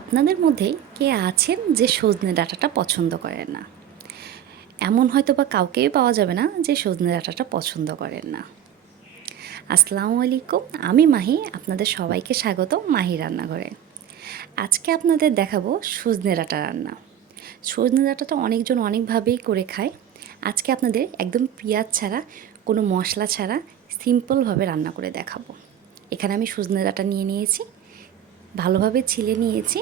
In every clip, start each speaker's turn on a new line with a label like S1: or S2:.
S1: আপনাদের মধ্যে কে আছেন যে সজনে ডাঁটাটা পছন্দ করেন না? এমন হয়তো বা কাউকেই পাওয়া যাবে না যে সজনে ডাঁটাটা পছন্দ করেন না। আসসালামু আলাইকুম, আমি মাহি, আপনাদের সবাইকে স্বাগত মাহি রান্নাঘরে। আজকে আপনাদের দেখাবো সজনে ডাঁটা রান্না। সজনে ডাঁটাটা অনেকজন অনেকভাবেই করে খায়। আজকে আপনাদের একদম পেঁয়াজ ছাড়া, কোনো মশলা ছাড়া সিম্পলভাবে রান্না করে দেখাবো। এখানে আমি সজনে ডাঁটা নিয়ে নিয়েছি। ভালোভাবে ছিলে নিয়েছি,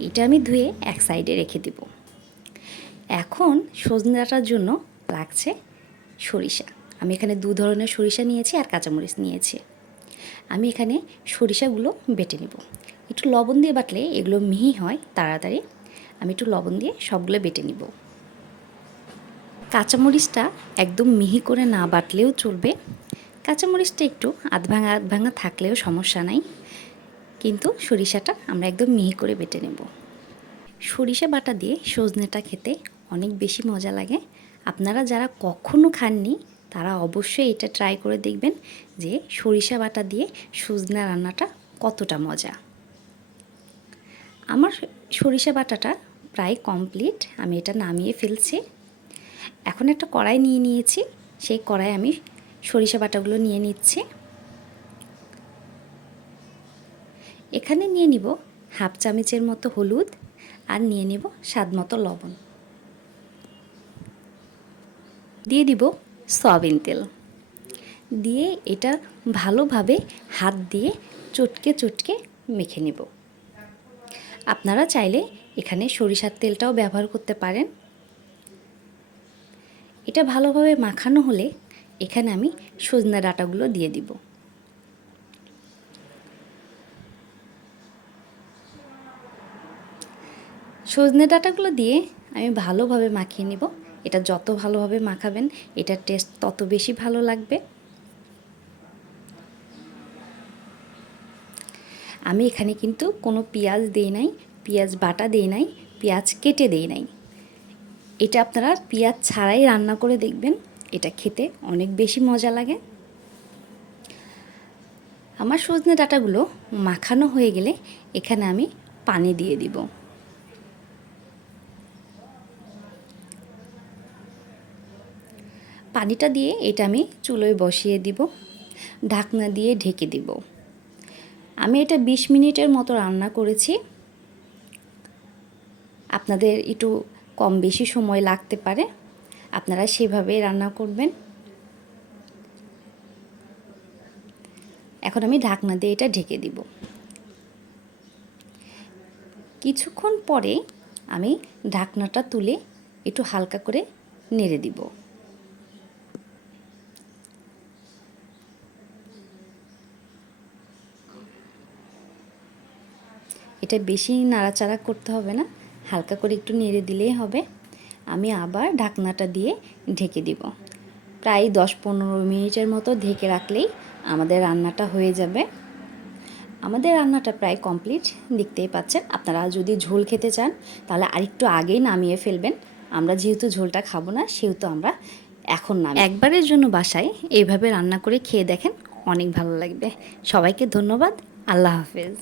S1: এটা আমি ধুয়ে এক সাইডে রেখে দেব। এখন সজনে ডাঁটার জন্য লাগছে সরিষা। আমি এখানে দু ধরনের সরিষা নিয়েছি আর কাঁচামরিচ নিয়েছি। আমি এখানে সরিষাগুলো বেটে নেব। একটু লবণ দিয়ে বাটলে এগুলো মিহি হয় তাড়াতাড়ি। আমি একটু লবণ দিয়ে সবগুলো বেটে নিব। কাঁচামরিচটা একদম মিহি করে না বাটলেও চলবে। কাঁচামরিচটা একটু আধ ভাঙা আধ ভাঙা থাকলেও সমস্যা নাই। কিন্তু সরিষাটা আমরা একদম মিহি করে বেটে নেব। সরিষা বাটা দিয়ে সজনেটা খেতে অনেক বেশি মজা লাগে। আপনারা যারা কখনো খাননি, তারা অবশ্যই এটা ট্রাই করে দেখবেন যে সরিষা বাটা দিয়ে সজনা রান্নাটা কতটা মজা। আমার সরিষা বাটাটা প্রায় কমপ্লিট আমি এটা নামিয়ে ফেলছি। এখন একটা কড়াই নিয়ে নিয়েছি, সেই কড়াই আমি সরিষা বাটাগুলো নিয়ে নিচ্ছি। এখানে নিয়ে নিব হাফ চামচের মতো হলুদ আর নিয়ে নিব স্বাদ মতো লবণ। দিয়ে দিব সয়াবিন তেল। দিয়ে এটা ভালোভাবে হাত দিয়ে চটকে চটকে মেখে নেব। আপনারা চাইলে এখানে সরিষার তেলটাও ব্যবহার করতে পারেন। এটা ভালোভাবে মাখানো হলে এখানে আমি সজনা ডাঁটাগুলো দিয়ে দিব। সজনে ডাঁটাগুলো দিয়ে আমি ভালোভাবে মাখিয়ে নিব। এটা যত ভালোভাবে মাখাবেন, এটার টেস্ট তত বেশি ভালো লাগবে। আমি এখানে কিন্তু কোনো পেঁয়াজ দিই নাই, পেঁয়াজ বাটা দিই নাই, পেঁয়াজ কেটে দিই নাই। এটা আপনারা পেঁয়াজ ছাড়াই রান্না করে দেখবেন, এটা খেতে অনেক বেশি মজা লাগে। আমার সজনে ডাঁটাগুলো মাখানো হয়ে গেলে এখানে আমি পানি দিয়ে দিব। পানিটা দিয়ে এটা আমি চুলোয় বসিয়ে দিব, ঢাকনা দিয়ে ঢেকে দিব। আমি এটা ২০ মিনিটের মতো রান্না করেছি। আপনাদের একটু কম বেশি সময় লাগতে পারে, আপনারা সেভাবে রান্না করবেন। এখন আমি ঢাকনা দিয়ে এটা ঢেকে দিব। কিছুক্ষণ পরে আমি ঢাকনাটা তুলে একটু হালকা করে নেড়ে দিব। এটা বেশি নাড়াচাড়া করতে হবে না, হালকা করে একটু নেড়ে দিলেই হবে। আমি আবার ঢাকনাটা দিয়ে ঢেকে দিব। প্রায় দশ পনেরো মিনিটের মতো ঢেকে রাখলেই আমাদের রান্নাটা হয়ে যাবে। আমাদের রান্নাটা প্রায় কমপ্লিট, দেখতেই পাচ্ছেন। আপনারা যদি ঝোল খেতে চান, তাহলে আরেকটু আগেই নামিয়ে ফেলবেন। আমরা যেহেতু ঝোলটা খাব না, সেহেতু আমরা এখন নাম। একবারের জন্য বাসায় এইভাবে রান্না করে খেয়ে দেখেন, অনেক ভালো লাগবে। সবাইকে ধন্যবাদ। আল্লাহ হাফেজ।